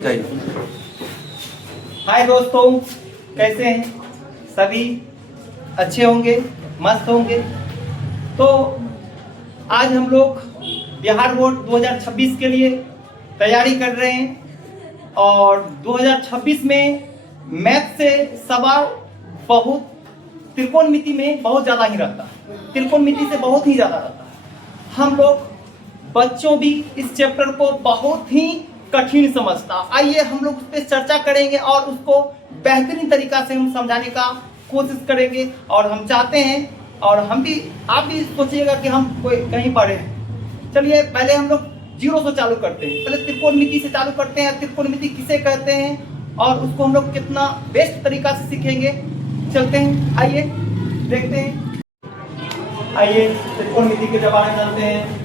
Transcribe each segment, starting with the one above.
हाय दोस्तों, कैसे हैं सभी? अच्छे होंगे, मस्त होंगे। तो आज हम लोग बिहार बोर्ड 2026 के लिए तैयारी कर रहे हैं और 2026 में मैथ से सवाल बहुत त्रिकोणमिति में बहुत ज़्यादा ही रहता है, त्रिकोणमिति से बहुत ही ज़्यादा रहता है। हम लोग बच्चों भी इस चैप्टर को बहुत ही कठिन समझता। आइए हम लोग उस पर चर्चा करेंगे और उसको बेहतरीन तरीका से हम समझाने का कोशिश करेंगे। और हम चाहते हैं और हम भी, आप भी सोचिएगा कि हम कोई कहीं पढ़े हैं। चलिए पहले हम लोग जीरो से चालू करते हैं। पहले त्रिकोणमिति से चालू करते हैं। त्रिकोणमिति किसे कहते हैं और उसको हम लोग कितना बेस्ट तरीका से सीखेंगे, चलते हैं, आइए देखते हैं। आइए त्रिकोणमिति के बारे में जानते हैं।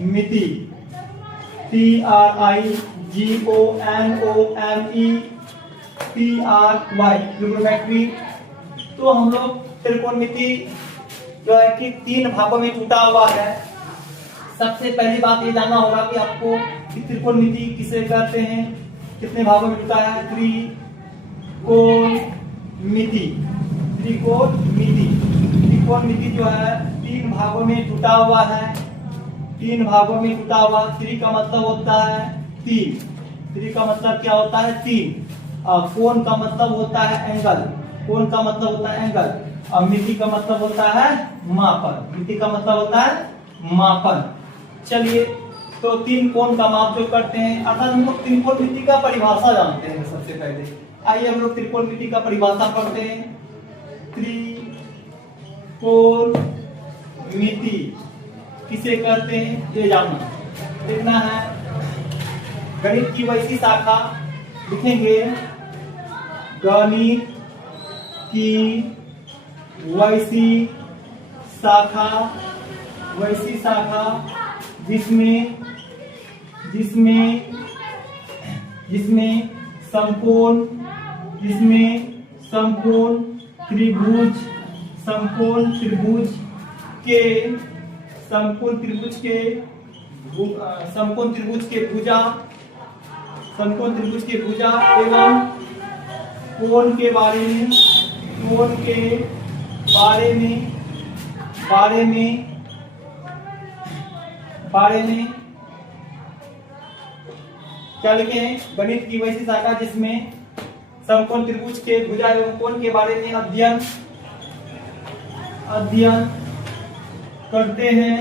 मिति TRIGONOMETRY ट्रिग्नोमेट्री। तो हम लोग त्रिकोणमिति जो है कि 3 भागों में टूटा हुआ है। सबसे पहली बात ये जानना होगा कि आपको कि त्रिकोणमिति किसे कहते हैं, कितने भागों में टूटा है। त्रिकोणमिति त्रिकोणमिति जो है 3 भागों में टूटा हुआ है। 3 भागों में टूटा हुआ। त्रि का मतलब होता है 3। त्रि का मतलब क्या होता है? 3। और कोण का मतलब होता है एंगल। कोण का मतलब होता है एंगल। और मिति का मतलब होता है मापन। मिति का मतलब होता है मापन। चलिए, तो 3 कोण का माप जो करते हैं, अर्थात हम लोग त्रिकोणमिति का परिभाषा जानते हैं। सबसे पहले आइए हम लोग त्रिकोणमिति का परिभाषा पढ़ते हैं। त्रिकोणमिति किसे कहते हैं ये जानना, देखना है। गणित की वैसी शाखा लिखेंगे, गणित की वैसी शाखा जिसमें समकोण त्रिभुज के भुजा एवं कोण के बारे में क्या लिखे हैं? गणित की वैसी शाखा जिसमें समकोण त्रिभुज के भुजा एवं कोण के बारे में अध्ययन करते हैं,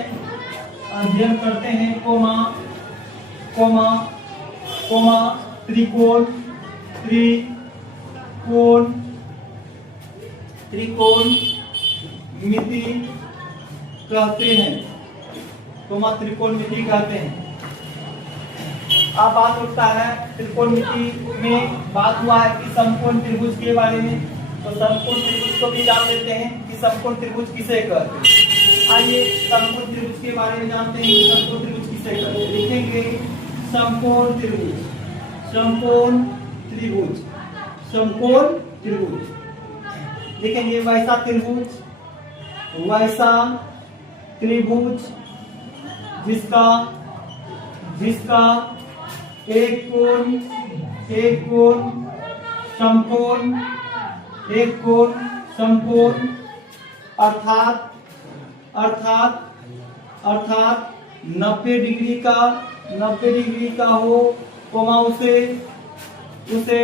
त्रिकोणमिति कहते हैं। अब बात उठता है त्रिकोणमिति में, बात हुआ है कि समकोण त्रिभुज के बारे में, तो समकोण त्रिभुज को भी जान लेते हैं कि समकोण त्रिभुज किसे कहते हैं। आइए समकोण त्रिभुज के बारे में जानते हैं कि समकोण त्रिभुज किसे कहते हैं। लिखेंगे समकोण त्रिभुज। देखेंगे वैसा त्रिभुज जिसका एक कोण अर्थात 90 डिग्री का हो, उसे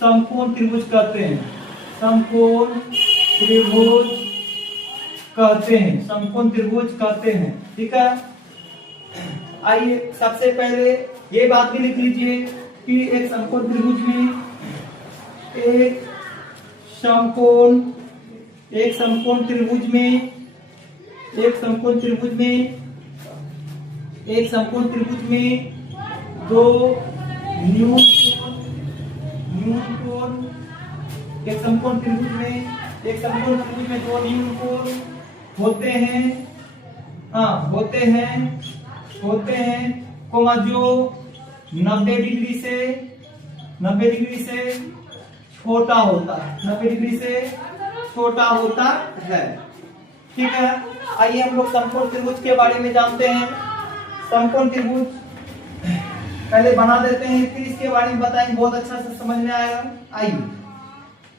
समकोण त्रिभुज कहते हैं। समकोण त्रिभुज कहते हैं। ठीक है, आइए सबसे पहले ये बात भी लिख लीजिए कि एक समकोण त्रिभुज में दो न्यून कोण, एक समकोण त्रिभुज में दो न्यून कोण होते हैं, कोमा जो 90 डिग्री से छोटा होता है। ठीक है, आइए हम लोग समकोण त्रिभुज के बारे में जानते हैं। समकोण त्रिभुज पहले बना देते हैं, फिर इसके बारे में बताएंगे, बहुत अच्छा से समझ में आएगा। आइए,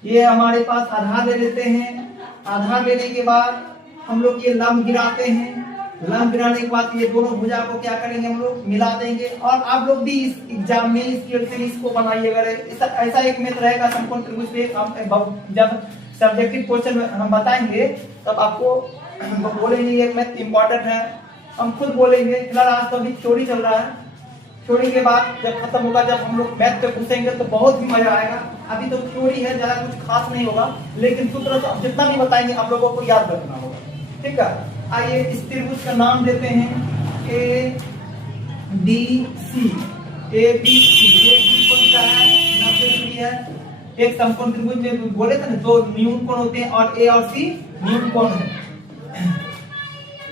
ये हमारे पास आधार ले लेते हैं। आधार लेने के बाद हम लोग ये लंब गिराते हैं। लंब गिराने के बाद ये दोनों भुजा को क्या करेंगे, हम लोग मिला देंगे। और आप लोग भी इस एग्जाम में इसको बनाइएगा। ऐसा एक मेथड रहेगा समकोण त्रिभुज पे। हम जब सब्जेक्टिव क्वेश्चन हम बताएंगे तब आपको बोलेंगे ये मैथ इंपॉर्टेंट है, हम खुद बोलेंगे। फिलहाल आज तो अभी थ्योरी चल रहा है, थ्योरी के बाद जब खत्म होगा, जब हम लोग मैथ पे घुसेंगे तो बहुत ही मजा आएगा। अभी तो थ्योरी है, ज्यादा कुछ खास नहीं होगा, लेकिन सूत्र तो जितना भी बताएंगे आप लोगों को याद रखना होगा, ठीक है। आइए इस त्रिभुज का नाम देते हैं A B C. A B C ये कौन सा है, 90 डिग्री है। एक समकोण त्रिभुज में बोले थे ना, दो न्यून कोण होते हैं और ए और सी न्यून कोण है।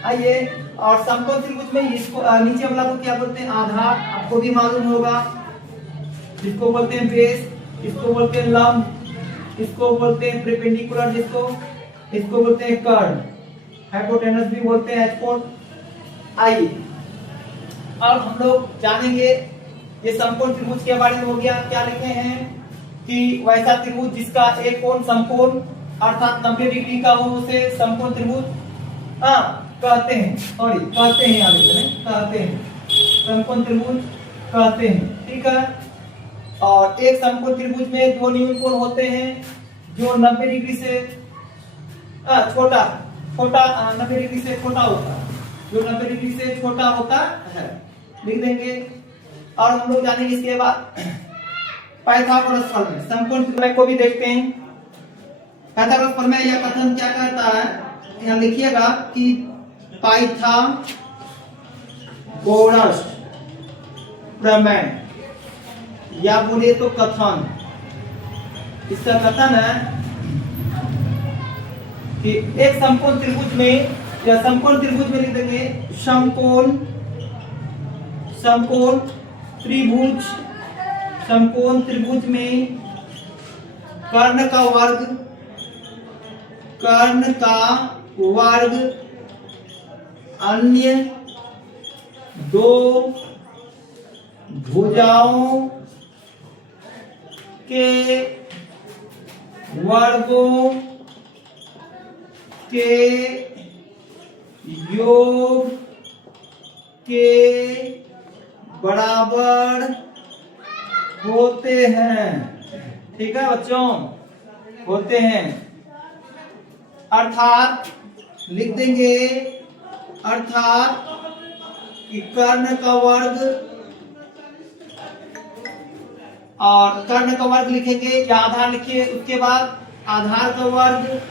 आइए, और समकोण त्रिभुज में इसको नीचे वाला को क्या बोलते हैं, आधार, आपको भी मालूम होगा। जिसको बोलते हैं बेस, इसको बोलते हैं लंब, इसको बोलते हैं परपेंडिकुलर, इसको बोलते हैं कर्व, हाइपोटेनस भी बोलते हैं एचकोण। आइए, अब हम लोग जानेंगे ये समकोण त्रिभुज के बारे में हो गया। क्या लिखे हैं कि वैसा त्रिभुज जिसका एक कोण समकोण अर्थात 90 डिग्री का हो उसे समकोण त्रिभुज कहते हैं। कहते हैं, याद रखें, कहते हैं समकोण त्रिभुज कहते हैं, ठीक है। और एक समकोण त्रिभुज में दो न्यून कोण होते हैं जो 90 डिग्री से छोटा 90 डिग्री से छोटा होता है, जो 90 डिग्री से छोटा होता है, लिख देंगे। और हम लोग जानेंगे इसके बाद पाइथागोरस प्रमेय, समकोण त्रिभुज को भी देखते हैं। पाइथागोरस प्रमेय यह कथन क्या कहता है, यहाँ लिखिएगा कि पाइथागोरस प्रमेय, या बोलिए तो कथन, इसका कथन है कि एक समकोण त्रिभुज में, या समकोण त्रिभुज में लिख देंगे समकोण त्रिभुज, समकोण त्रिभुज में कर्ण का वर्ग अन्य दो भुजाओं के वर्गों के योग के बराबर होते हैं, ठीक है बच्चों, होते हैं। अर्थात लिख देंगे, अर्थात कि कर्ण का वर्ग, और कर्ण का वर्ग लिखेंगे या आधार लिखिए, उसके बाद आधार का वर्ग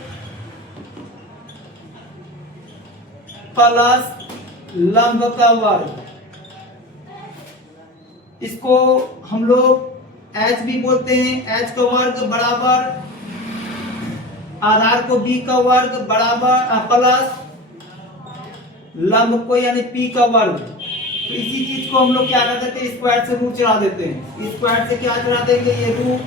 प्लस लंब का वर्ग, इसको हम लोग h भी बोलते हैं। h का वर्ग बराबर आधार को b का वर्ग बराबर प्लस लंब को यानी p का वर्ग। तो इसी चीज को हम लोग क्या कर देते हैं, स्क्वायर से रूट चढ़ा देते हैं। स्क्वायर से क्या चढ़ा देंगे, ये रूट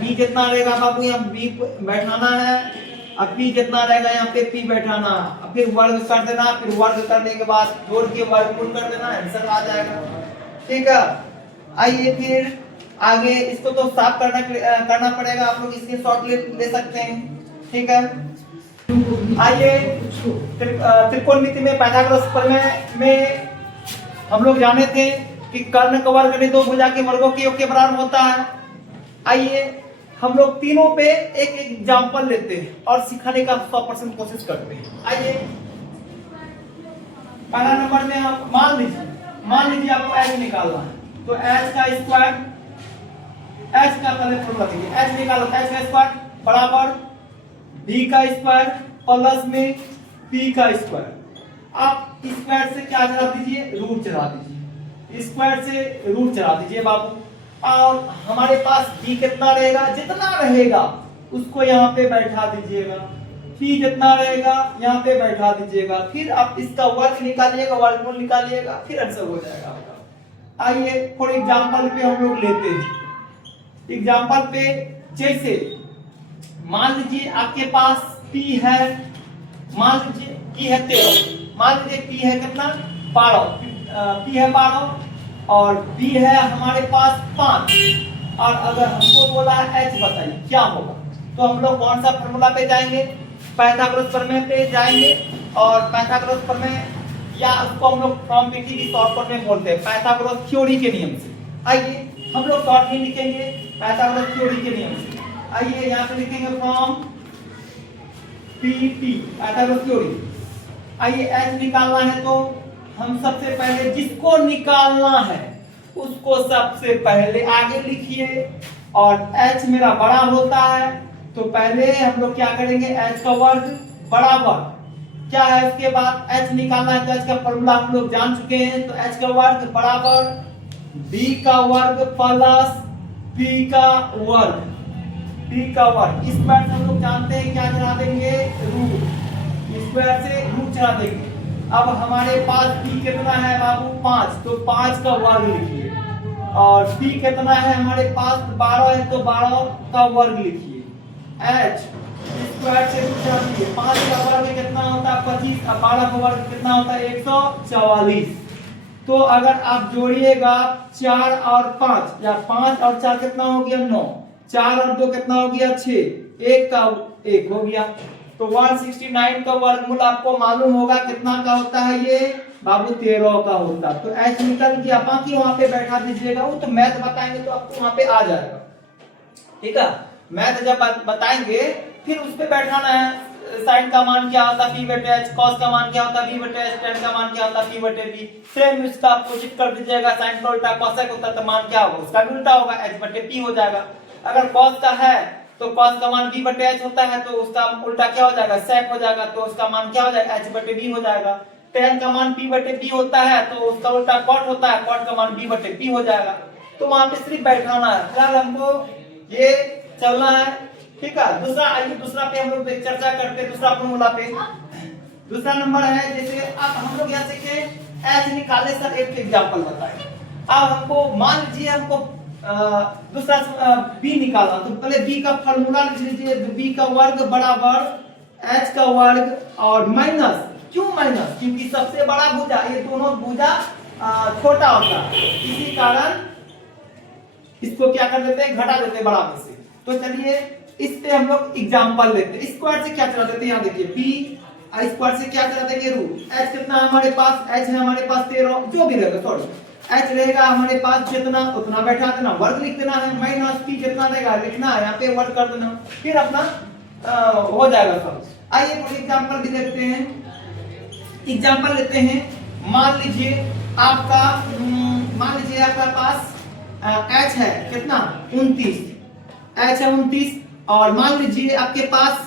b जितना रहेगा बाबू यहाँ b बैठाना है, अब p जितना रहेगा यहाँ पे p बैठाना, फिर वर्ग कर देना, फिर वर्ग करने के बाद जोड़ के वर्गमूल कर देना, आंसर आ जाएगा, ठीक है। आइए फिर आगे, इसको तो साफ करना पड़ेगा, आप लोग इसके शॉर्ट ले सकते हैं, ठीक है। आइए, त्रिकोणमिति में पाइथागोरस प्रमेय में हम लोग जाने थे कि कर्ण का वर्ग दो भुजा के वर्गों के योग के बराबर होता है। आइए हम लोग तीनों पे एक एग्जाम्पल लेते हैं और सिखाने का 100% कोशिश करते हैं। आइए, पहला नंबर में आप मान लीजिए आपको h निकालना है, तो h का स्क्वायर, h का पहले फॉर्मूला देखिए, h निकालो, h का स्क्वायर बराबर b का स्क्वायर प्लस में p का स्क्वायर। आप स्क्वायर से क्या चला दीजिए, रूट चला दीजिए, स्क्वायर से रूट चला दीजिए बाबू। और हमारे पास b कितना रहेगा, जितना रहेगा उसको यहाँ पे बैठा दीजिएगा, p जितना रहेगा यहाँ पे बैठा दीजिएगा, फिर आप इसका वर्ग निकालिएगा, वर्गमूल निकालिएगा, फिर आंसर हो जाएगा आपका। आइए फॉर एग्जांपल पे हम लोग लेते हैं। एग्जांपल पे जैसे मान लीजिए आपके पास p है, मान लीजिए p है 13, मान लीजिए p है कितना 12, P है 12 और B है हमारे पास 5। और अगर हमको बोला है H बताइए क्या होगा, तो हम लोग कौन सा फॉर्मूला पे जाएंगे, पाइथागोरस प्रमेय पे जाएंगे। और पाइथागोरस प्रमेय या उसको हम लोग फ्रॉम पीटी की शॉर्ट फॉर्म में बोलते हैं पाइथागोरस थ्योरी के नियम से। आइए हम लोग शॉर्ट में लिखेंगे पाइथागोरस थ्योरी के नियम से। आइए यहाँ पे लिखेंगे फ्रॉम पीटी पाइथागोरस थ्योरी। आइए H निकालना है तो हम सबसे पहले जिसको निकालना है उसको सबसे पहले आगे लिखिए। और H मेरा बड़ा होता है तो पहले हम लोग क्या करेंगे, H का वर्ग बराबर क्या है, उसके बाद H निकालना है तो H का फॉर्मूला हम लोग जान चुके हैं। तो H का वर्ग बराबर B का वर्ग प्लस P का वर्ग, P का वर्ग। इस बार हम लोग जानते हैं क्या चढ़ा देंगे, रूट, स्क्वायर से रूट चढ़ा देंगे। अब हमारे पास P कितना है बाबू 5, तो 5 का वर्ग लिखिए। और P कितना है हमारे पास 12 है तो 12 का वर्ग लिखिए। H स्क्वायर से रूट चढ़ा दीजिए। 5 का वर्ग कितना होता है 25 और 12 का वर्ग कितना होता है 144। तो अगर आप जोड़िएगा 4 और 5 या 5 और 4 कितना हो गया 9, 4 और 2 कितना हो गया 6, 1 का 1 हो गया। तो 169 का वर्गमूल आपको मालूम होगा कितना का होता है ये बाबू 13 का होता है। तो H निकल गया, बाकी वहां पे बैठा दीजिएगा, वो तो मैथ बताएंगे तो आपको वहां पे आ जाएगा। ठीक है, मैथ जब बताएंगे फिर उस पे बैठाना है। साइन का मान क्या होता है P बटे H, cos का मान क्या होता है V बटे H, tan का मान क्या होता है P बटे V। सेम इसका अपोजिट कर दीजिएगा, साइन का उल्टा cosec होता है तो मान क्या होगा उसका भी उल्टा होगा, H बटे P हो जाएगा। अगर cos का है तो cos का मान V बटे H होता है तो उसका उल्टा क्या हो जाएगा sec हो जाएगा, तो उसका मान क्या हो जाएगा H बटे V हो जाएगा। tan का मान P बटे P होता है तो उसका उल्टा cot होता है, cot का मान V बटे P हो जाएगा। तो वहां पे सिर्फ बैठाना है, फिलहाल हमको ये चलना है। ठीक है, दूसरा आइए दूसरा पे हम लोग चर्चा करते हैं। दूसरा फॉर्मूला पे दूसरा नंबर है, जैसे अब हम लोग यहाँ से के H निकाले सर, एक एग्जांपल बताएं। अब हमको मान लीजिए हमको दूसरा B निकालना, तो पहले B का फॉर्मूला लिख लीजिए। B का वर्ग बराबर H का वर्ग और माइनस, क्यों माइनस, क्योंकि सबसे बड़ा भुजा, ये दोनों भुजा छोटा होता है, इसी कारण इसको क्या कर देते हैं घटा देते हैं बराबर से। तो चलिए इस पे हम लोग एग्जांपल लेते हैं। स्क्वायर से क्या चला देते हैं, यहाँ देखिए P स्क्वायर से क्या चला देंगे रूट। H कितना है हमारे पास, H है हमारे पास 13, जो भी रहेगा सॉरी H रहेगा हमारे पास जितना उतना बैठा देना, वर्ग लिख देना है। माइनस P कितना रहेगा लिखना है, यहाँ पे वर्ग कर देना, फिर अपना हो जाएगा सब। आइए कोई एग्जांपल भी देखते हैं। एग्जांपल लेते हैं, मान लीजिए आपका पास H है कितना 29, H है 29 और मान लीजिए आपके पास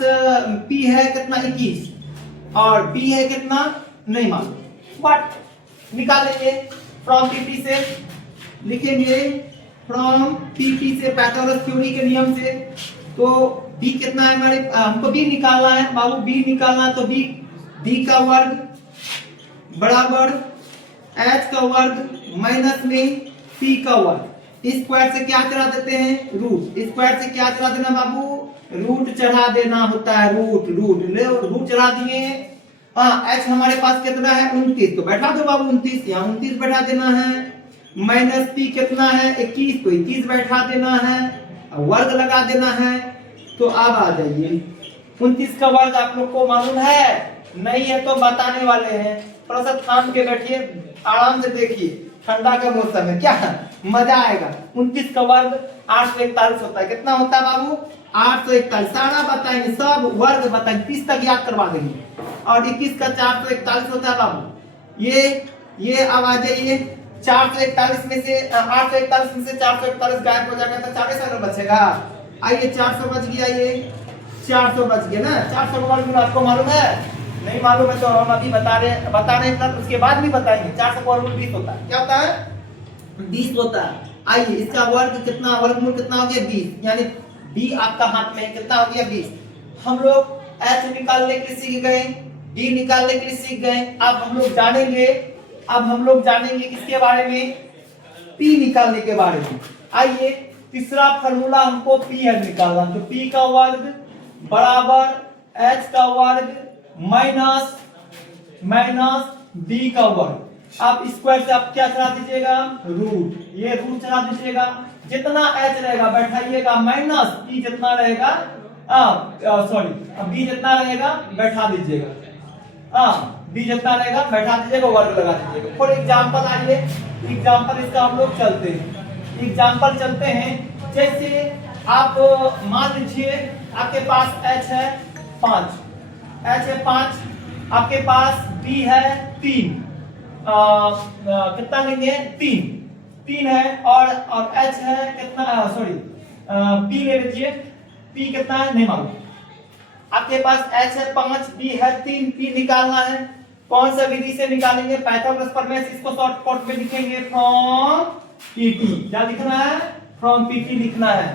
P है कितना 21 और B है कितना नहीं मालूम, बट निकालेंगे फ्रॉम पीटी से, लिखेंगे फ्रॉम पीटी से पाइथागोरस थ्योरी के नियम से। तो B कितना है हमारे, हमको B निकालना है बाबू, B निकालना है तो B का वर्ग बराबर H का वर्ग माइनस में P का वर्ग। स्क्वायर से क्या चढ़ा देते हैं रूट, स्क्वायर से क्या चढ़ा देना बाबू रूट चढ़ा देना होता है, रूट चढ़ा दिए। हाँ H हमारे पास कितना है 29, तो बैठा दो बाबू 29, यहाँ 29 बैठा देना है। माइनस P कितना है 21, तो 21 बैठा देना है, वर्ग लगा देना है। तो अब आ जाइए 29 का वर्ग आप लोग को मालूम है, नहीं है तो बताने वाले हैं। थोड़ा सा थाम के बैठिए, आराम से देखिए, ठंडा का मौसम है, क्या मजा आएगा। 29 का वर्ग 841 होता है, कितना होता है बाबू 841, सारा बताएंगे, सब वर्ग बताएंगे, 30 तक याद करवा देंगे। और 21 का 441 होता है बाबू। ये अब आ जाइए 441 में से 841 में से 441 गायब हो जाएगा तो 400 बचेगा। आइए 400 बच गया, ये 400 बच गया ना। 400 का वर्ग आपको मालूम है, नहीं मालूम है तो हम अभी बता रहे हैं, उसके बाद भी बताएंगे। 400 का वर्गमूल 20 होता है, क्या होता है 20 होता है। आइए इसका वर्ग कितना, वर्गमूल कितना हो गया 20, यानी B आपका हाथ में कितना हो गया 20। हम लोग H निकालने के लिए सीख गए, D निकालने के लिए सीख गए। अब हम लोग जानेंगे किसके बारे में, P निकालने के बारे में। आइए तीसरा फार्मूला हमको P है निकालना, तो P का वर्ग बराबर H का वर्ग माइनस D का वर्ग। आप स्क्वायर से आप क्या चला दीजिएगा, रूट, ये रूट चला दीजिएगा। जितना h रहेगा बैठाइएगा माइनस p जितना रहेगा, सॉरी b जितना रहेगा बैठा दीजिएगा, b जितना रहेगा बैठा दीजिएगा, वर्ग लगा दीजिएगा। फॉर एग्जांपल आइए एग्जांपल इसका हम लोग चलते हैं, एग्जांपल चलते हैं। जैसे आप मान लीजिए आपके पास h है 5, h है 5, आपके पास b है 3, कितना लेंगे 3 है, और h है कितना, सॉरी p ले लीजिए, p कितना है नहीं मालूम। आपके पास h है 5, b है 3, p निकालना है। कौन सा विधि से निकालेंगे, पाइथागोरस प्रमेय से। इसको शॉर्टकट में लिखेंगे फ्रॉम pt, क्या लिखना है, फ्रॉम pt लिखना है।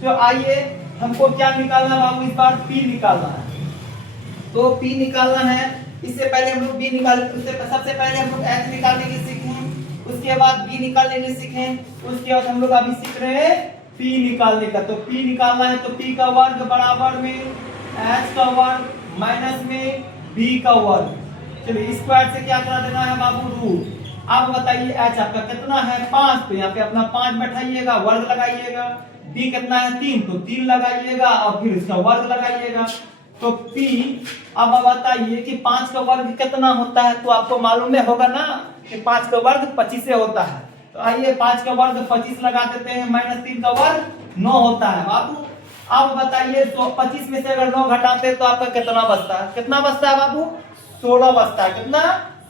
तो आइए हमको क्या निकालना है बाबू, इस बार p निकालना है। तो p निकालना है, इससे पहले हम लोग b निकाल, उससे सबसे पहले हम लोग h निकालने की सीखें, उसके बाद b निकालने की सीखें, उसके बाद हम लोग अभी सीख रहे हैं p निकालने का। तो p निकालना है तो p का वर्ग बराबर में h का वर्ग माइनस में b का वर्ग। चलिए स्क्वायर से क्या करा देना है बाबू, रूट। अब बताइए h आपका कितना है 5, तो यहाँ पे अपना 5 बैठाइएगा, वर्ग लगाइएगा। b कितना है 3, तो 3 लगाइएगा और फिर इसका वर्ग लगाइएगा। तो p, अब बताइए कि 5 का वर्ग कितना होता है, तो आपको मालूम है होगा ना कि 5 का वर्ग 25 से होता है। तो आइए 5 का वर्ग 25 लगा देते हैं, माइनस 3 का वर्ग 9 होता है बाबू। अब बताइए तो 25 में से अगर 9 घटाते हैं तो आपका कितना बचता है, कितना बचता है बाबू, 16 बचता है। कितना,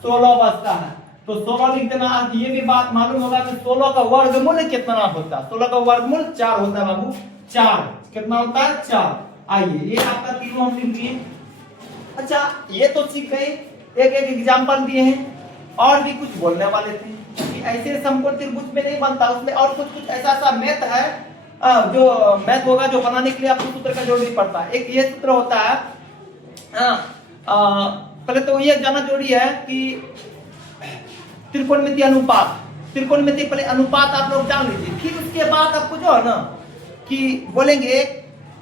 16 बचता है। तो 16 लिख देना। ये भी बात मालूम होगा कि 16 का वर्गमूल कितना होता है, 16 का वर्गमूल 4 होता है बाबू, 4 कितना होता है 4। आइए ये आपका तीनों हम लिख दिए। अच्छा ये तो सीख गए, एक एक एग्जांपल दिए हैं, और भी कुछ बोलने वाले थे कि ऐसे समकोण त्रिभुज में नहीं बनता, उसमें और कुछ ऐसा सा मैथ है, जो मैथ होगा जो बनाने के लिए आपको सूत्र का जरूरत नहीं पड़ता। एक ये सूत्र होता है, पहले तो ये जानना जरूरी है कि त्रिकोणमितीय अनुपात, त्रिकोणमितीय पहले अनुपात आप लोग जान लीजिए। फिर उसके बाद आपको जो है ना कि बोलेंगे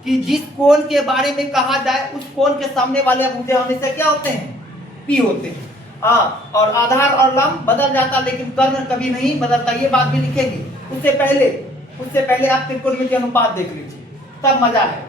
कि जिस कोण के बारे में कहा जाए उस कोण के सामने वाले भुजा हमेशा क्या होते हैं, p होते हैं। और आधार और लंब बदल जाता लेकिन कर्ण कभी नहीं बदलता, ये बात भी लिखेंगे। उससे पहले आप त्रिकोणमितीय अनुपात देख लीजिए, तब मजा है।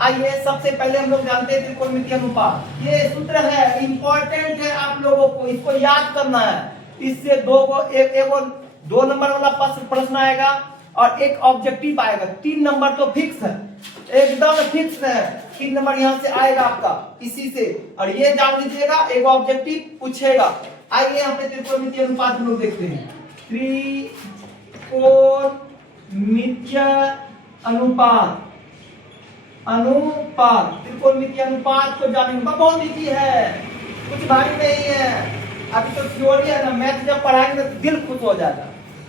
आइए सबसे पहले हम लोग जानते हैं त्रिकोणमितीय अनुपात। ये सूत्र है, इंपॉर्टेंट है, आप लोगों को इसको याद करना है। इससे दो नंबर वाला प्रश्न आएगा और एक ऑब्जेक्टिव आएगा। 3 नंबर तो फिक्स है, एकदम फिक्स है, 3 नंबर यहाँ से आएगा आपका इसी से। और ये जान लीजिएगा एक ऑब्जेक्टिव पूछेगा। आइए यहाँ पे त्रिकोणमितीय अनुपात हम लोग देखते हैं। त्रिकोणमितीय अनुपात, त्रिकोणमितीय अनुपात को जानेंगे, बहुत इजी है, कुछ भारी नहीं है। अभी तो थ्योरी है ना, मैथ जब पढ़ाएंगे तो दिल खुश हो जाएगा,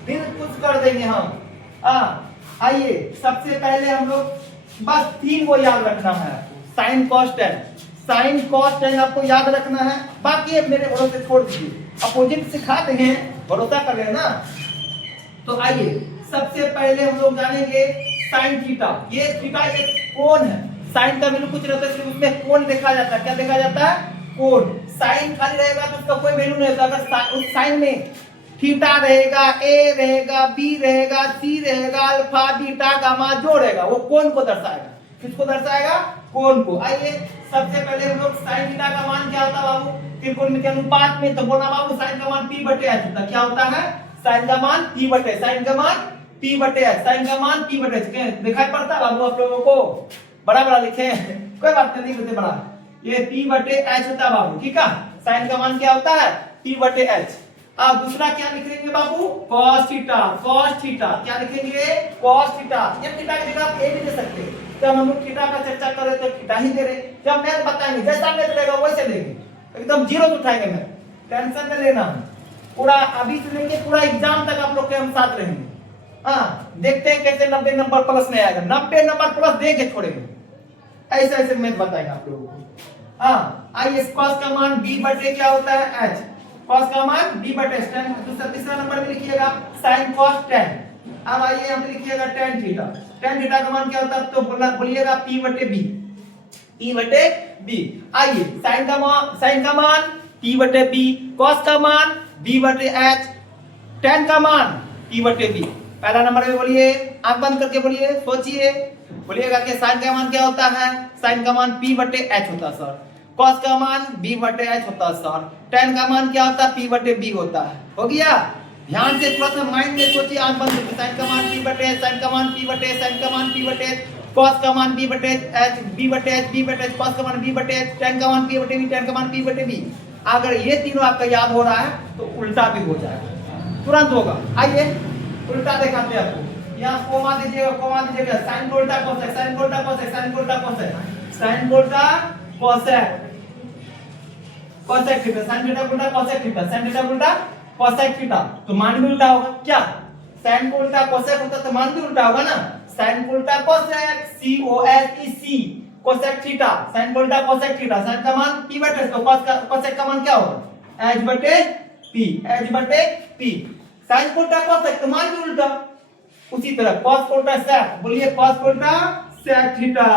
दिल खुश कर देंगे हम। आइए सबसे पहले हम लोग बस 3 को याद रखना है आपको, sine cos tan, sine cos tan आपको याद रखना है, बाकी मेरे भरोसे छोड़ दीजिए, अपोजिट सिखा देंगे, भरोसा कर लेना ना। तो आइए सबसे पहले हम लोग जानेंगे साइन थीटा। ये थीटा एक कोण है, साइन का वैल्यू कुछ रहता है, सिर्फ उसमें कोण देखा जाता है। क्या देखा जाता है, कोण। साइन खाली रहेगा तो उसका कोई वैल्यू नहीं होता। अगर उस साइन में थीटा रहेगा, ए रहेगा, बी रहेगा, सी रहेगा, अल्फा बीटा गामा जो रहेगा वो कोण को दर्शाएगा। किसको दर्शाएगा, कोण को। आइए सबसे पहले हम लोग साइन थीटा का मान क्या होता है बाबू, त्रिकोणमितीय अनुपात में तो बोला बाबू साइन का मान p/h होता है। क्या होता है, साइन का मान p/h, साइन का मान p/h, साइन का मान p/h। दिखाई पड़ता है बाबू आप लोगों को, बड़ा लिखे कोई बात नहीं, लिखते बड़ा, ये p/h होता है बाबू, ठीक है। साइन का मान क्या होता है, p/h। अब दूसरा क्या लिखेंगे बाबू, cos थीटा, cos थीटा क्या लिखेंगे, cos थीटा। ये थीटा की जगह आप ए भी दे सकते हैं। जब हम लोग थीटा का चर्चा कर रहे थे थीटा ही दे रहे, जब मैथ बताएंगे जैसा मैथ रहेगा वैसे देंगे, एकदम जीरो से उठाएंगे मैथ, टेंशन नहीं लेना है। पूरा अभी से लेंगे पूरा एग्जाम तक आप लोग के हम साथ रहेंगे। देखते हैं कैसे 90 नंबर प्लस नहीं आएगा, 90 नंबर प्लस देंगे छोड़ेंगे, ऐसे मैथ बताएंगे आप लोगों को। आइए cos का मान b/, क्या होता है h, cos का मान b/tan। दूसरा तीसरा नंबर में लिखिएगा sin cos tan। अब आइए यहाँ पे लिखिएगा tan थीटा, tan थीटा का मान क्या होता है, तो बोलिएगा p/b, p/b। आइए sin का मान p/b, cos का मान बी बटे एच, tan का मान पी बटे बी। पहला नंबर में बोलिए, आंख बंद करके बोलिए, सोचिए, बोलिएगा कि साइन का मान क्या होता है? साइन का मान पी बटे एच होता है सर। कॉस का मान बी बटे एच होता है सर। tan का मान क्या होता है? पी बटे बी होता है। हो गया? ध्यान से थोड़ा सा माइंड में सोचिए, आंख बंद करके। साइन का मान पी बटे एच, साइन का मान पी बटे एच, साइन का मान पी बटे एच, कॉस का मान बी बटे एच, बी बटे एच, बी बटे एच, कॉस का मान बी बटे एच, tan का मान पी बटे बी, tan का मान पी बटे बी। अगर ये तीनों आपका याद हो रहा है तो उल्टा भी हो जाएगा, तुरंत होगा। आइए उल्टा दिखाते हैं आपको। यहाँ कोमा दीजिएगा, साइन को उल्टा कोसेक, साइन को उल्टा कोसेक, साइन को उल्टा कोसेक, साइन को उल्टा cosec, cosec theta, sine theta उल्टा कोसेक थीटा, साइन थीटा उल्टा कोसेक थीटा, तो मान भी उल्टा होगा। क्या साइन को उल्टा कोसेक होता तो मान भी उल्टा होगा ना। साइन को उल्टा कोसेक, सी ओ एस ई सी, कोसेक थीटा, साइन को उल्टा कोसेक थीटा, साइन का मान p बटे, तो cos का कोसेक का मान क्या होगा? h बटे p, h बटे p। साइन को उल्टा कोसेक तो मान भी उल्टा। उसी तरह cos को उल्टा sec, बोलिए cos को उल्टा sec थीटा,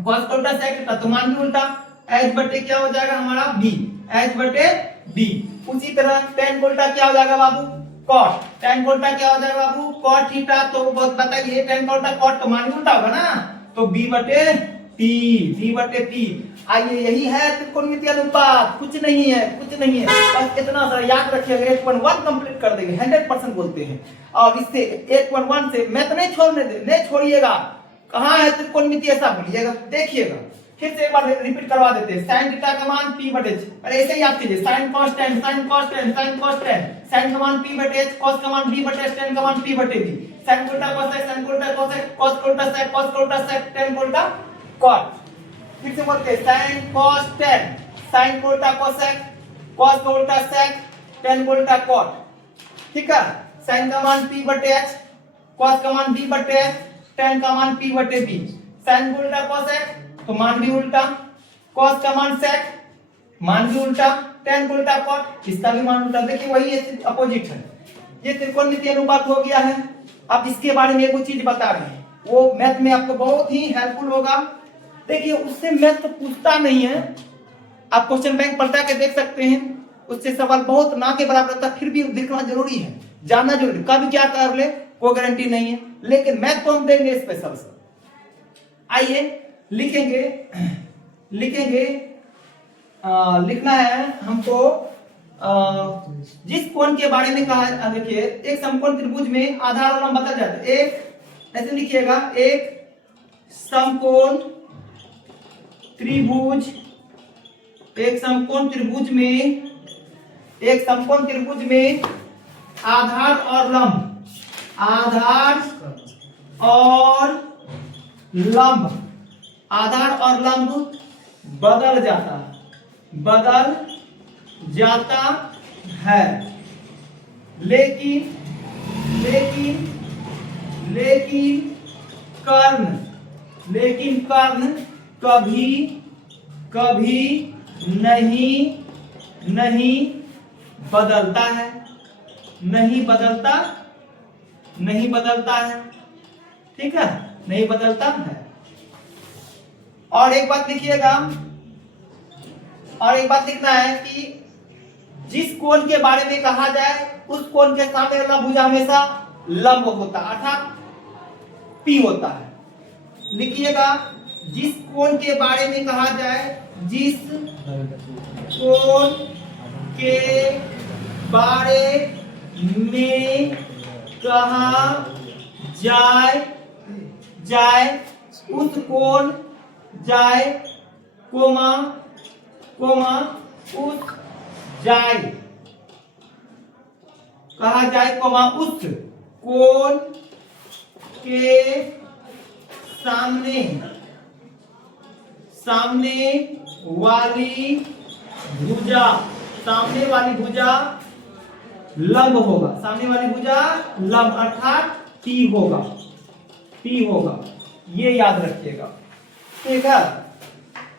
cos को उल्टा sec थीटा तो मान भी उल्टा। h बटे क्या हो जाएगा हमारा? b, h बटे b। उसी तरह tan को उल्टा क्या हो जाएगा बाबू? cot, tan को उल्टा क्या हो जाएगा बाबू? cot थीटा, तो बताइए tan का उल्टा cot तो मान भी उल्टा होगा ना, तो b बटे p, b बटे p। आइए यही है त्रिकोणमितीय अनुपात, कुछ नहीं है, कुछ नहीं है, बस इतना सा याद रखिएगा। 8.1 कंप्लीट कर देंगे, 100% बोलते हैं। और इससे 8.1 से मैथ नहीं छोड़ने दे, नहीं छोड़िएगा। कहाँ है त्रिकोणमितीय ऐसा बोलिएगा, देखिएगा। फिर से एक बार रिपीट करवा देते हैं। साइन थीटा का मान p बटे h, अरे ऐसे ही याद कीजिए, sine cos tan, sine cos tan, sine cos tan, sine का मान p बटे h, cos का मान b बटे h, tan का मान p बटे b, साइन को उल्टा cosec, साइन को उल्टा cosec, cos को उल्टा sec, cos को उल्टा sec, tan को उल्टा cot। फिर से बोलते हैं, साइन cos tan, साइन को उल्टा cosec, cos को उल्टा sec, tan को उल्टा cot। ठीक है? साइन का मान p बटे h, cos का मान b बटे h, tan का मान p बटे b, साइन को उल्टा cosec तो मान भी उल्टा, cos का मान sec, मान भी उल्टा, tan को उल्टा cot, इसका भी मान उल्टा। देखिए वही अपोजिट है। ये त्रिकोणमितीय अनुपात हो गया है। अब इसके बारे में एक चीज बता रहे हैं, वो मैथ में आपको बहुत ही हेल्पफुल होगा। देखिए उससे मैथ तो पूछता नहीं है, आप क्वेश्चन बैंक पलटा के देख सकते हैं, उससे सवाल बहुत ना के बराबर रहता, फिर भी देखना जरूरी है, जानना जरूरी। कभी क्या कर ले कोई गारंटी नहीं है, लेकिन मैथ को हम देंगे स्पेशल से। आइए लिखेंगे, लिखना है हमको। जिस कोण के बारे में कहा, देखिए एक समकोण त्रिभुज में आधार और लंब बदल जाता है। एक ऐसे लिखिएगा, एक समकोण त्रिभुज, एक समकोण त्रिभुज में, एक समकोण त्रिभुज में आधार और लंब, आधार और लंब, आधार और लंब बदल जाता है, बदल जाता है, लेकिन कर्ण कभी नहीं बदलता है, नहीं बदलता है। ठीक है? नहीं बदलता है। और एक बात लिखिएगा, और एक बात लिखना है कि जिस कोण के बारे में कहा जाए उस कोण के सामने वाला भुजा हमेशा लंब होता है, अर्थात P होता है। लिखिएगा, जिस कोण के बारे में कहा जाए, जिस कोण के बारे में कहा जाए उस कोण जाए कोमा उस जाए, कहा जाए कोमा उस कोण के सामने वाली भुजा, सामने वाली भुजा लंब होगा, सामने वाली भुजा लंब अर्थात P होगा। ये याद रखिएगा। ठीक है?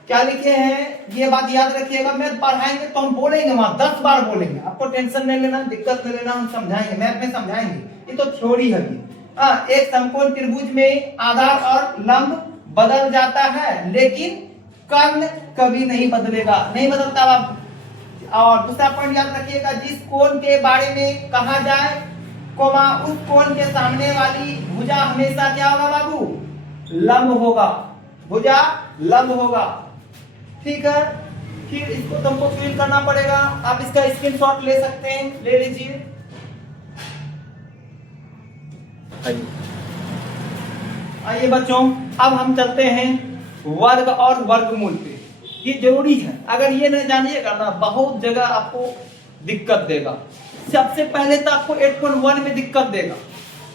क्या लिखे हैं ये बात याद रखिएगा। मैथ पढ़ाएंगे तो हम बोलेंगे, वहां 10 बार बोलेंगे, आपको टेंशन नहीं लेना, दिक्कत नहीं लेना, हम समझाएंगे, मैथ में समझाएंगे। ये तो थ्योरी है। एक समकोण त्रिभुज में आधार और लंब बदल जाता है, लेकिन कर्ण कभी नहीं बदलेगा, नहीं बदलता। और दूसरा पॉइंट याद रखिएगा, जिस कोण के बारे में कहा जाए कोमा उस कोण के सामने वाली भुजा हमेशा क्या होगा बाबू, लंब होगा, भुजा लंब होगा। ठीक है, फिर इसको तुमको फिल करना पड़ेगा, आप इसका स्क्रीनशॉट ले सकते हैं, ले लीजिए। आइए बच्चों, अब हम चलते हैं वर्ग और वर्गमूल पे। ये जरूरी है, अगर ये नहीं जानिएगा ना बहुत जगह आपको दिक्कत देगा। सबसे पहले तो आपको 8.1 में दिक्कत देगा,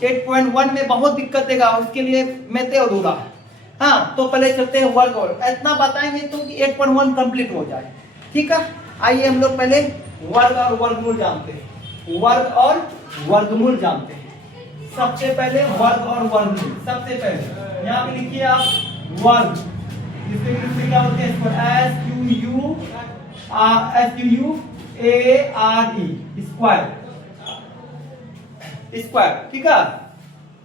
8.1 में बहुत दिक्कत देगा, उसके लिए मैथ अधूरा है। हाँ, तो पहले चलते हैं वर्ग और इतना बताएंगे तो कि 8.1 कंप्लीट हो जाए। ठीक है, आइए हम लोग पहले वर्ग और वर्गमूल जानते हैं, वर्ग और वर्गमूल जानते हैं। सबसे पहले वर्ग और वर्गमूल, सबसे पहले यहाँ पे लिखिए आप वर्ग, जिसके इंग्लिश में क्या बोलते हैं, SQUARE, स्क्वायर, स्क्वायर। ठीक है,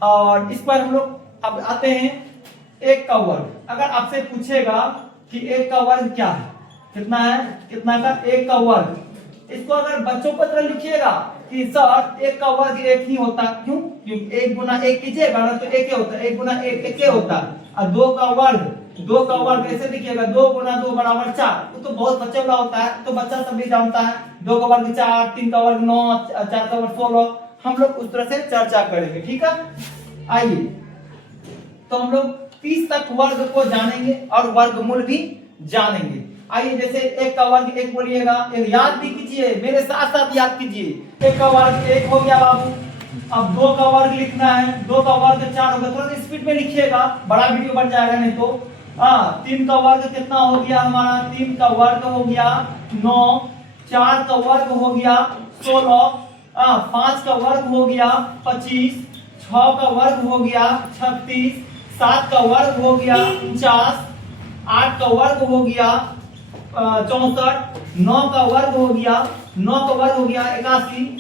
और स्क्वायर हम लोग अब आते हैं एक का वर्ग। अगर आपसे पूछेगा कि एक का वर्ग क्या है, कितना है, कितना का एक का वर्ग, इसको अगर बच्चों को तरह लिखिएगा कि सर एक का वर्ग एक ही होता, क्यों, क्योंकि एक गुना एक कीजिएगा ना तो एक ही होता, एक गुना एक एक ही होता। और दो का वर्ग ऐसे लिखिएगा, 2 गुना 2 बराबर 4, वो तो बहुत बच्चे वाला होता है, तो बच्चा सब भी जानता है। 2 का वर्ग 4, 3 का वर्ग 9, 4 का वर्ग 16, हम लोग उस तरह से चर्चा करेंगे। ठीक है, आइए तो हम लोग 30 तक वर्ग को जानेंगे और वर्गमूल भी जानेंगे। आइए, जैसे एक का वर्ग एक बोलिएगा, एक याद भी कीजिए, मेरे साथ साथ याद कीजिए। एक का वर्ग एक हो गया बाबू। अब 2 का वर्ग लिखना है, 2 का वर्ग 4 होगा, थोड़ा स्पीड में लिखिएगा, बड़ा वीडियो बन जाएगा नहीं तो। 3 का वर्ग कितना हो गया हमारा, 3 का वर्ग हो गया 9, 4 का वर्ग हो गया 16, 5 का वर्ग हो गया 25, 6 का वर्ग हो गया 36, 7 का वर्ग हो गया 49, 8 का वर्ग हो गया 64, 9 का वर्ग हो गया 81,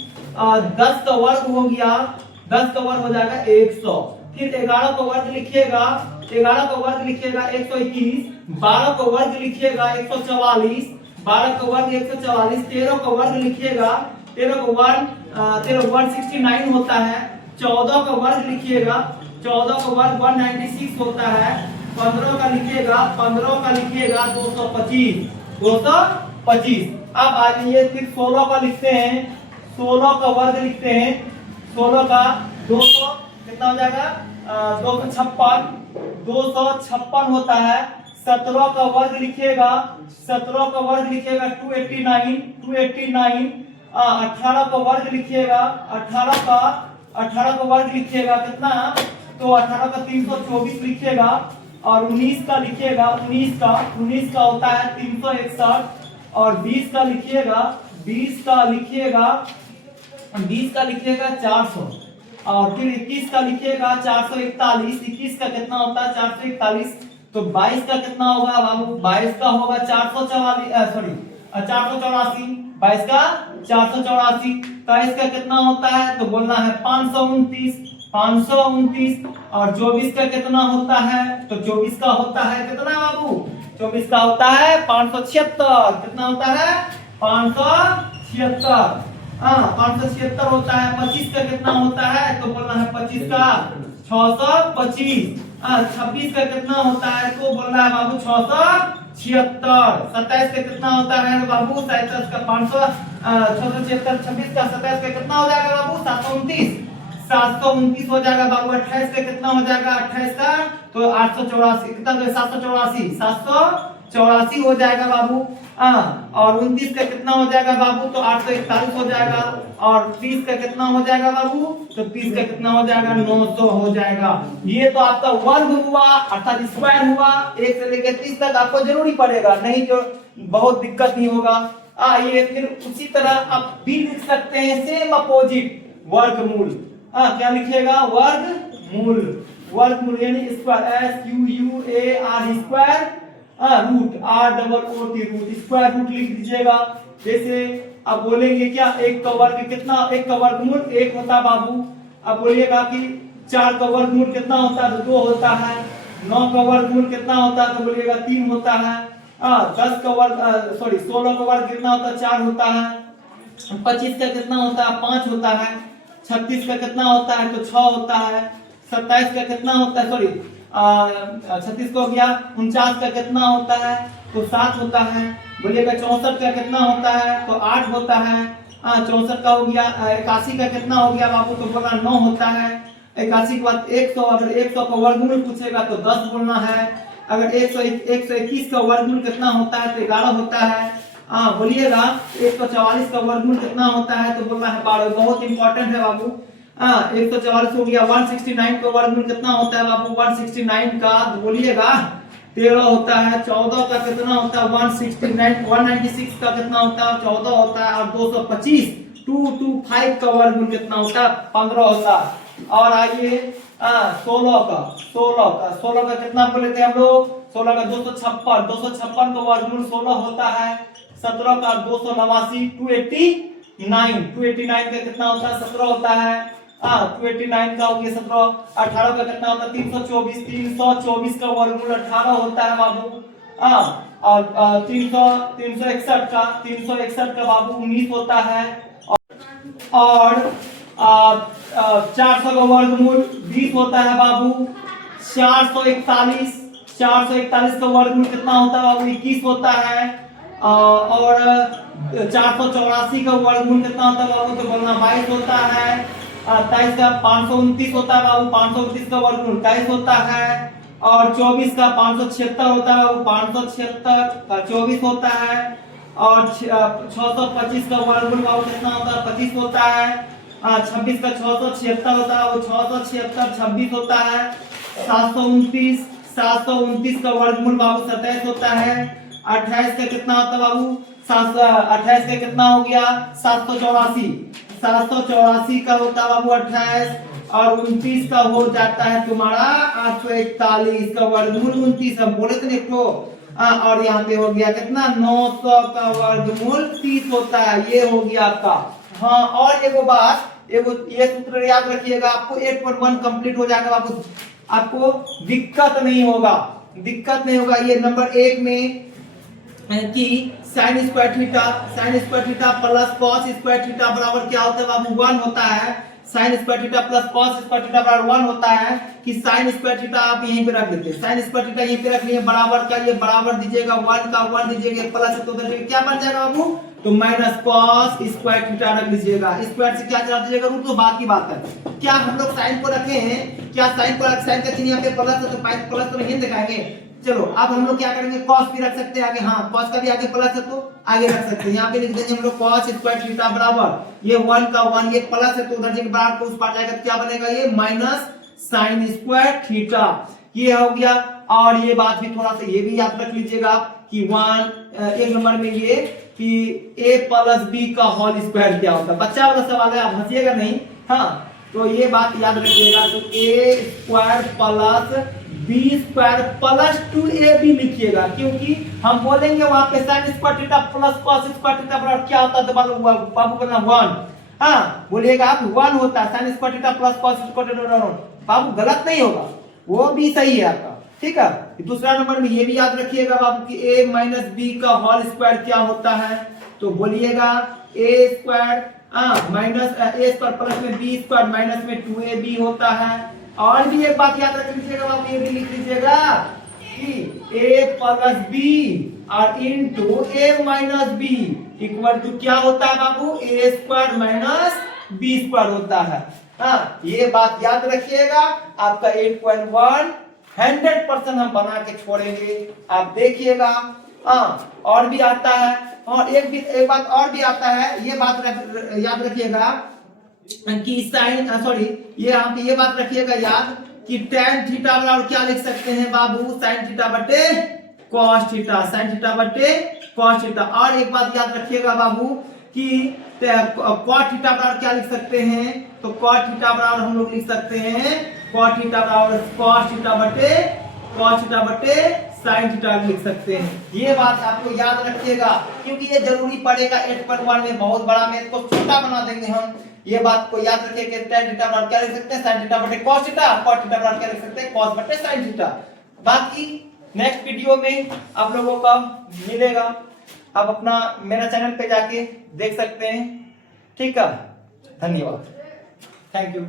10 का वर्ग हो गया 10 का वर्ग हो जाएगा 100। फिर 11 का वर्ग लिखिएगा, 11 का वर्ग लिखिएगा 121, 12 का वर्ग लिखिएगा 144, 12 का वर्ग 144, 13 का वर्ग लिखिएगा, 13 का वर्ग 169 होता है। 14 का वर्ग लिखिएगा, 14 का वर्ग 196 होता है। 15 का लिखिएगा, 15 का लिखिएगा 225, 225। अब आ जाइए फिर 16 का लिखते हैं, 16 का वर्ग लिखते हैं, 16 का 200 कितना हो जाएगा, 256, 256 होता है। 17 का वर्ग लिखिएगा, 17 का वर्ग लिखिएगा 289, 289। 18 का वर्ग लिखिएगा, 18 का वर्ग लिखिएगा कितना, तो 18 का 324 लिखिएगा। और 19 का लिखिएगा, 19 का होता है 361। और 20 का लिखिएगा, 20 का लिखिएगा 400। और फिर 21 का लिखिएगा 441, 21 का कितना होता है 441। तो 22 का कितना होगा बाबू, 22 का होगा 484, 22 का 484। 23 का कितना होता है तो बोलना है 529। और 24 का कितना होता है, तो 24 का होता है कितना बाबू, 24 का होता है 576। कितना होता है 576, 576 होता है। 25 का कितना होता है तो बोलना है 25 का 625। 26 का कितना होता है तो बोलना है बाबू 676। 27 का कितना होता है बाबू, 27 का 676। 26 का 27 का कितना हो जाएगा बाबू 729 हो जाएगा बाबू। 28 का कितना हो जाएगा, 28 का तो 884, कितना 784 हो जाएगा बाबू। और 29 का कितना हो जाएगा बाबू, तो 841 हो जाएगा। और 30 का कितना हो जाएगा बाबू, तो 30 का कितना हो जाएगा 900 हो जाएगा। ये तो आपका वर्ग हुआ अर्थात स्क्वायर हुआ। 1 से लेकर 30 तक आपको जरूरी पड़ेगा, नहीं तो बहुत दिक्कत नहीं होगा। ये फिर उसी तरह आप भी लिख सकते हैं सेम अपोजिट, वर्गमूल। क्या लिखिएगा, वर्गमूल, वर्गमूल यानी square, SQUARE square, root ROOT root, square root लिख दीजिएगा। जैसे अब बोलेंगे क्या, एक का वर्ग कितना, एक का वर्गमूल 1 होता है बाबू। अब बोलिएगा कि 4 का वर्गमूल कितना होता है तो 2 होता है। 9 का वर्गमूल कितना होता है तो बोलिएगा 3 होता है। 10 का वर्ग 16 का वर्ग कितना होता है 4 होता है। 25 का कितना होता है 5 होता है। 36 का कितना होता है तो 6 होता है। 27 का कितना होता है 36 को हो गया। 49 का कितना होता है तो 7 होता है। बोलिएगा 64 का कितना होता है तो 8 होता है। 64 का हो गया। 81 का कितना हो गया बाबू तो बोला 9 होता है। 81 के बाद 100, अगर 100 का वर्गमूल पूछेगा तो 10 बोलना है। अगर 121 का वर्गमूल कितना होता है तो 11 होता है। बोलिएगा 144 का वर्गमूल कितना होता है तो बोलना है 12। बहुत इंपॉर्टेंट है बाबू। 144 हो गया। 169 का वर्गमूल कितना होता है बाबू 169 का तो बोलिएगा 13 होता है। 14 का कितना होता है 169 196 का कितना होता है 14 होता है। और 225 225 का वर्गमूल कितना होता है 15 होता है। और आइए 16 का कितना बोले थे हम लोग 16 का 256 का वर्गमूल 16 होता है। 17 का 289 289 का कितना होता है 17 होता है। 289 का हो गया 17। 18 का कितना होता है 324 का वर्गमूल 18 होता है बाबू। और 361 का बाबू 19 होता है। और 400 का वर्गमूल 20 होता है बाबू। 441 का वर्गमूल कितना होता है बाबू 21 होता है। और 484 का वर्गमूल कितना होता है बाबू तो बोलना 22 होता है। 23 का 529 होता है बाबू। 529 का वर्गमूल 23 होता है। और 24 का 576 होता है बाबू। 576 का 24 होता है। और 625 का वर्गमूल बाबू कितना होता है 25 होता है। 26 का 676 होता है वो 676 26 होता है। 729 का वर्गमूल बाबू 27 होता है। 28 का कितना होता है बाबू 28 का कितना हो गया 784 का होता है बाबू 28। और 29 का हो जाता है तुम्हारा 841 का वर्गमूल 29 हम बोले थे देखो। और यहाँ पे हो गया कितना 900 का वर्गमूल 30 होता है। ये हो गया आपका। हाँ और एगो बात ये सूत्र याद रखिएगा आपको 8.1 कंप्लीट हो जाएगा बाबू। आपको दिक्कत नहीं होगा ये नंबर 1 में कि sin square theta plus cos square theta बराबर क्या होता है बाबू 1 होता है। sin square theta plus cos square theta बराबर 1 होता है। कि sin स्क्वायर थीटा आप यहीं पे रख देते हैं। sin स्क्वायर थीटा यहीं पे रख लिए बराबर का ये बराबर दीजिएगा 1 का 1 दीजिएगा प्लस तो क्या बन जाएगा बाबू तो माइनस cos स्क्वायर थीटा रख लीजिएगा। स्क्वायर से क्या चला दीजिएगा रूट तो बात की बात है। क्या हम लोग sin को रखे हैं क्या sin का चिन्ह यहाँ पे प्लस है तो प्लस तो नहीं दिखाएंगे। चलो अब हम लोग क्या करेंगे cos भी रख सकते हैं आगे। हाँ cos का भी आगे प्लस है तो आगे रख सकते हैं। यहाँ पे लिख देंगे हम लोग cos स्क्वायर थीटा बराबर ये 1 का 1 ये प्लस है तो उधर के बराबर को उस पार जाएगा तो क्या बनेगा ये माइनस sin स्क्वायर थीटा। ये हो गया। और ये बात भी थोड़ा सा ये भी याद रख लीजिएगा कि 1 नंबर में ये कि a प्लस b का होल स्क्वायर क्या होता है। बच्चा वाला सवाल है आप हंसिएगा नहीं। हाँ तो ये बात याद रखिएगा तो a square plus b square plus 2ab लिखिएगा क्योंकि हम बोलेंगे वहां पे sin square theta plus cos square theta बराबर क्या होता है तो बाबू बोलना 1। हाँ बोलिएगा आप 1 होता है sin square theta plus cos square theta बाबू गलत नहीं होगा वो भी सही है आपका। ठीक है दूसरा नंबर में ये भी याद रखिएगा बाबू कि a माइनस b का होल स्क्वायर क्या होता है तो बोलिएगा a square minus a square plus में b स्क्वायर माइनस में 2ab होता है। और भी एक बात याद रख लीजिएगा बाबू ये भी लिख लीजिएगा कि a प्लस b और into a minus b equal to क्या होता है बाबू a square minus b square होता है। हाँ ये बात याद रखिएगा आपका 8.1 100% हम बना के छोड़ेंगे आप देखिएगा। और भी आता है और एक बात और भी आता है ये बात याद रखिएगा कि साइन ये बात रखिएगा याद कि tan थीटा बराबर क्या लिख सकते हैं बाबू sin थीटा बटे cos थीटा sin थीटा बटे cos थीटा। और एक बात याद रखिएगा बाबू कि cot थीटा बराबर क्या लिख सकते हैं तो cot थीटा बराबर हम लोग लिख सकते हैं cot थीटा बराबर cos थीटा बटे sin थीटा लिख सकते हैं। ये बात आपको याद रखिएगा क्योंकि ये जरूरी पड़ेगा 8.1 में बहुत बड़ा मैथ को छोटा बना देंगे हम। ये बात को याद रखिए कि tan थीटा बराबर क्या लिख सकते हैं sin थीटा बटे cos थीटा cot थीटा बराबर क्या लिख सकते हैं cos बटे sin थीटा। बाकी नेक्स्ट वीडियो में आप लोगों का मिलेगा। आप अपना मेरा चैनल पे जाके देख सकते हैं। ठीक है, धन्यवाद, थैंक यू।